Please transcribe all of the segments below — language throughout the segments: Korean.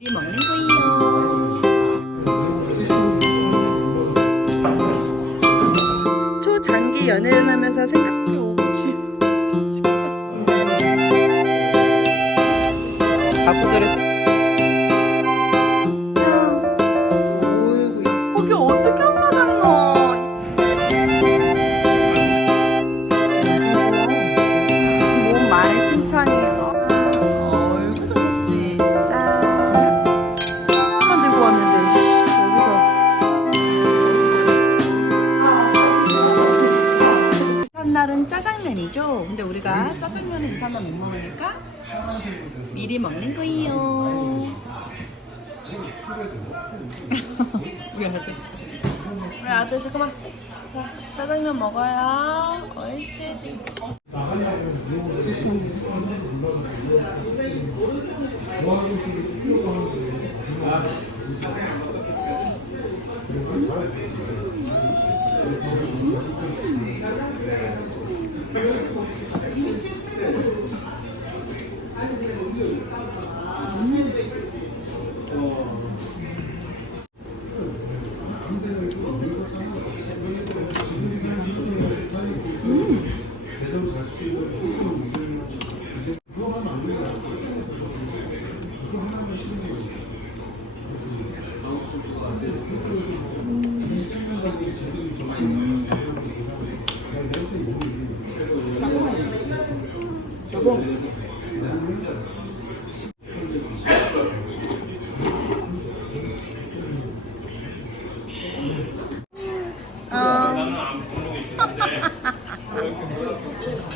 우리 먹는 거예요. 초장기 연애를 하면서 생각 먹으니까 미리 먹는 거예요. 우리 아들. 우리 아들 잠깐만. 자, 짜장면 먹어요. 옳지.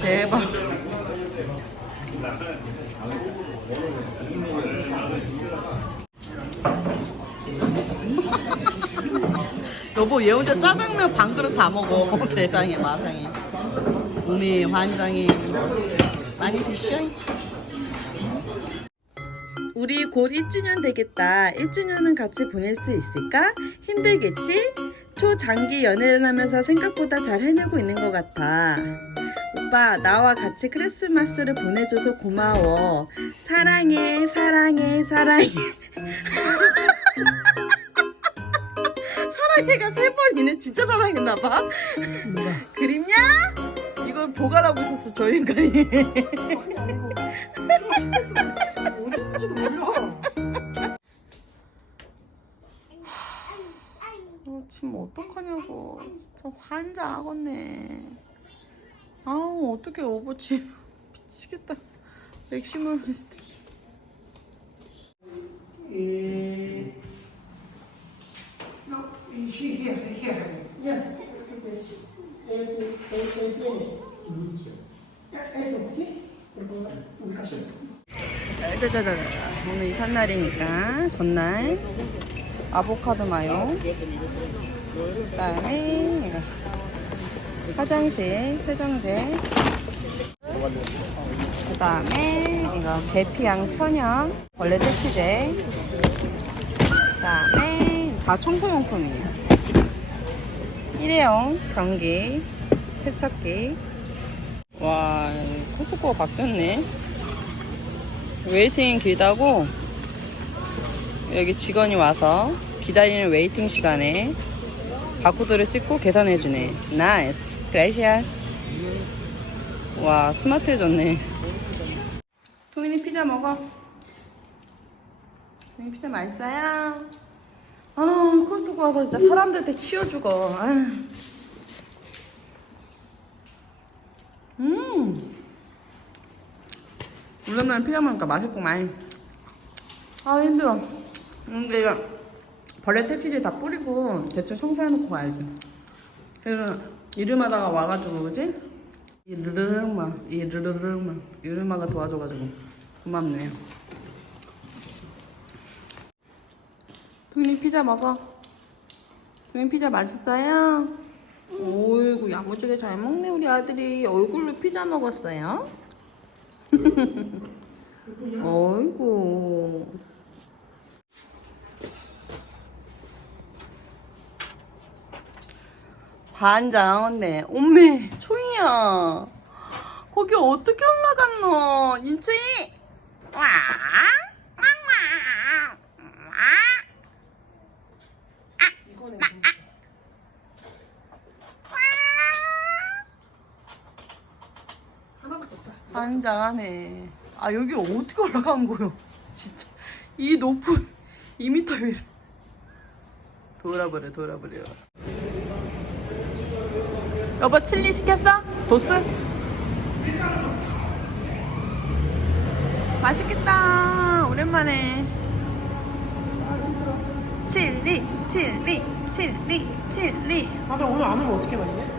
대박 여보 얘 혼자 짜장면 반 그릇 다 먹어. 세상에 마상에. 몸이 환장이 많이 드셔 우리 곧 1주년 되겠다. 1주년은 같이 보낼 수 있을까? 힘들겠지? 초장기 연애를 하면서 생각보다 잘 해내고 있는 것 같아. 오빠 나와 같이 크리스마스를 보내줘서 고마워. 사랑해 사랑해 사랑해 사랑해가 세 번이네. 진짜 사랑했나 봐. 그림냐? 이걸 보관하고 있었어 저 인간이. 어, 지금 어떡하냐고. 진짜 환장하겠네. 아우 어떻게 지금 미치겠다. sì, viene. Eso, sì. Per favore, ubicazione. 짜자자자 오늘 이삿날이니까 전날 아보카도 마요 그다음에 이거 화장실 세정제 그 다음에 이거 계피향 천연 벌레 퇴치제 그 다음에 다 청소용품이에요 일회용 변기 세척기 와 코스코가 바뀌었네 웨이팅이 길다고 여기 직원이 와서 기다리는 웨이팅 시간에 바코드를 찍고 계산해주네. 나이스. 그라시아스. 와 스마트해졌네. 토민이 피자 먹어. 토민이 피자 맛있어요? 아, 콜 두고 와서 진짜 사람들한테 치워 죽어. 아휴. 음. 오랜만에 피자 먹으니까 맛있구만. 아 힘들어. 근데 이거 벌레 퇴치제 다 뿌리고 대충 청소해놓고 가야지. 그래서 이르마다가 와가지고 그지? 이르르르마 이르르르마 이르마가 도와줘가지고 고맙네. 동민 피자 먹어. 동민 피자 맛있어요? 오이구 야무지게 잘 먹네 우리 아들이 얼굴로 피자 먹었어요. 어이구. 반장언네. 엄매, 초이야. 거기 어떻게 올라갔노? 인초이? 와, 짱짱하네. 아 여기 어떻게 올라간 거요? 진짜 이 높은 2m 위를 돌아버려 돌아버려. 여보 칠리 시켰어? 도스? 맛있겠다. 오랜만에. 칠리 칠리 칠리 칠리. 아까 오늘 안 오면 어떻게 말이냐?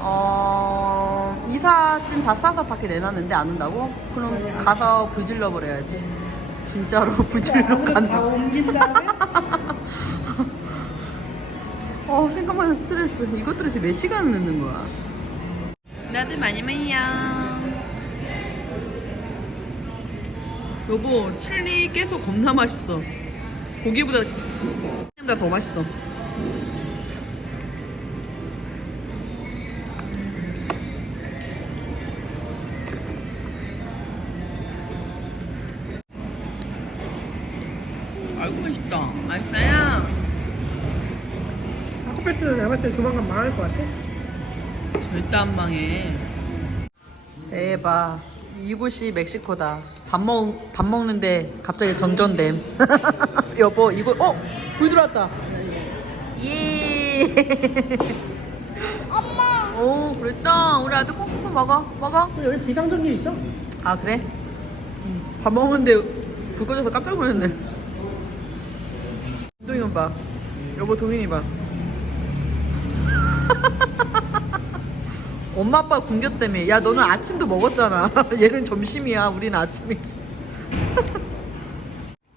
어 이삿짐 다 싸서 밖에 내놨는데 안 온다고? 그럼 가서 불 질러 버려야지. 진짜로 불 질러 아무래도 다 간다. 옮긴 다음에 어 생각만 해도 스트레스. 이것들이 지금 몇 시간 늦는 거야? 나도 많이 먹이야. 여보 칠리 깨서 겁나 맛있어. 고기보다 보다 더 맛있어. 아이고 맛있다. 맛있다야. 타코패스는 내가 봤을 때 조만간 망할 것 같아. 절대 안 망해. 대박. 이곳이 멕시코다. 밥 먹, 밥 먹는데 갑자기 전전됨. 여보, 이거, 어! 불 들어왔다. 예. 엄마! 오, 그랬다. 우리 아들 콩스콘 먹어. 먹어. 여기 비상전기 있어? 아, 그래? 밥 먹는데 불 꺼져서 깜짝 놀랐네. 동이 봐. 여보, 동인이 봐. 엄마 아빠 공겼다며. 야 너는 아침도 먹었잖아. 얘는 점심이야. 우린 아침이지.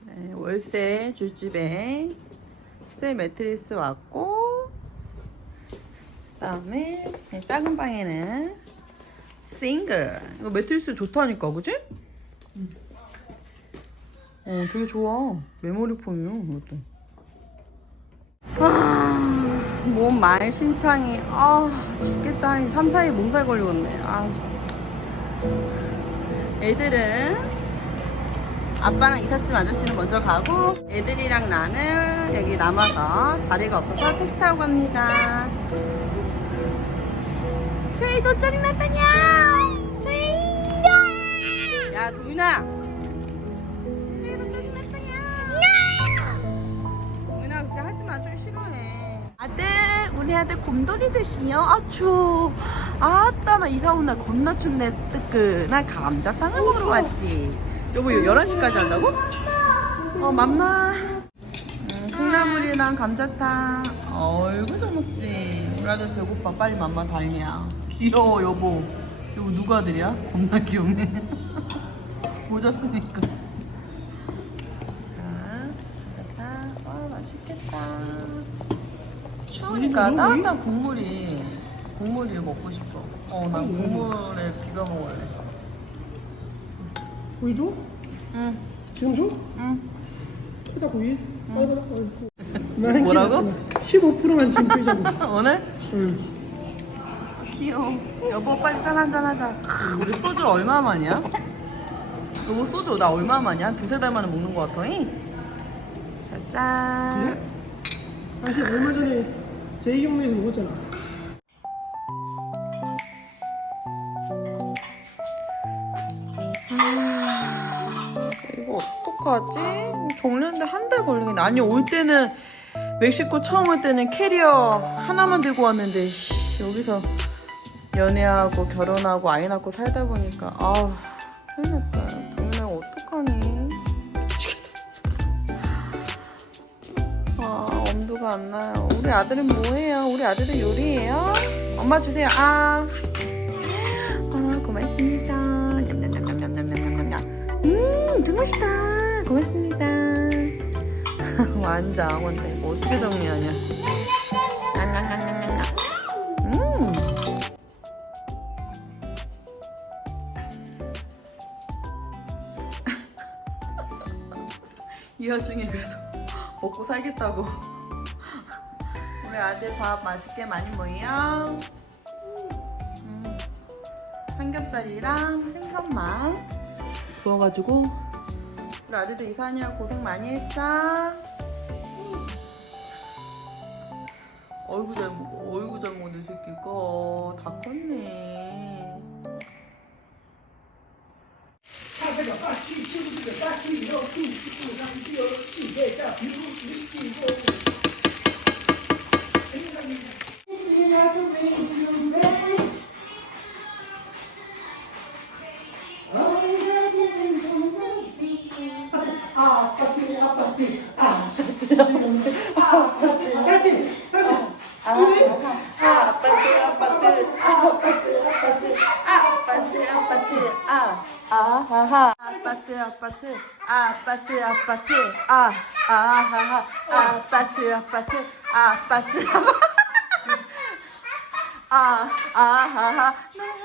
네, 월세 줄집에 새 매트리스 왔고 그다음에 네, 작은 방에는 싱글. 이거 매트리스 좋다니까, 그지? 어, 되게 좋아. 메모리 폼이요, 이것도. 아, 몸 많이 신창이 아 죽겠다. 3, 4일 몸살 걸리겠네. 아 애들은 아빠랑 이삿짐 아저씨는 먼저 가고 애들이랑 나는 여기 남아서 자리가 없어서 택시 타고 갑니다. 최이도 짜증났다냐? 최이 야 도윤아! 동민아 그렇게 하지 마. 좀 싫어해. 아들, 우리 아들 곰돌이 드시요. 아 추워. 아따 나 이사 온날 겁나 춥네. 뜨끈한 감자탕을 먹으러 왔지. 여보 이거 11시까지 한다고? 어 맘마. 음, 콩나물이랑 감자탕. 어이구 잘 먹지. 우리 아들 배고파. 빨리 맘마 달냐. 귀여워 여보. 여보 누구 아들이야? 겁나 귀엽네. 모자 쓰니까. 자, 감자탕. 아, 맛있겠다. 음, 따뜻한 국물이 국물이 먹고 싶어. 어, 난 국물에 비벼 먹을래. 고기 줘? 응, 지금 줘? 응. 크다 고기. 아이고 아이고. 뭐라고? 15%만 지금 표시하고. 오늘? 응. 귀여워. 여보 빨리 짠 한잔 하자. 우리 소주 얼마만이야? 여보 소주 나 얼마만이야? 한 두세 달 만에 먹는 거 같아. 잉? 자, 짠. 그래? 사실 얼마 전에 제2경로에서 먹었잖아. 이거 어떡하지? 정리하는데 한 달 걸리겠네. 아니, 올 때는, 멕시코 처음 올 때는 캐리어 하나만 들고 왔는데, 씨, 여기서 연애하고 결혼하고 아이 낳고 살다 보니까, 아우, 큰일 났다. 엄두가 안 나요. 우리 아들은 뭐해요? 우리 아들은 요리해요? 엄마 주세요. 아. 아, 고맙습니다. 음, 정말 맛있다. 고맙습니다. 완전 원데 뭐 어떻게 정리하냐? 이 와중에 그래도 먹고 살겠다고. 아들 밥 맛있게 많이 먹여. 음. 삼겹살이랑 생선만 구워가지고 우리 아들도 이사하느라 고생 많이 했어. 얼굴 잘 먹어. 얼굴 잘 먹는 새끼가 다 컸네. ha ha ha. Apatı apatı apatı apatı ah ah ha ha apatı apatı apatı ah ah, ah. ha ha.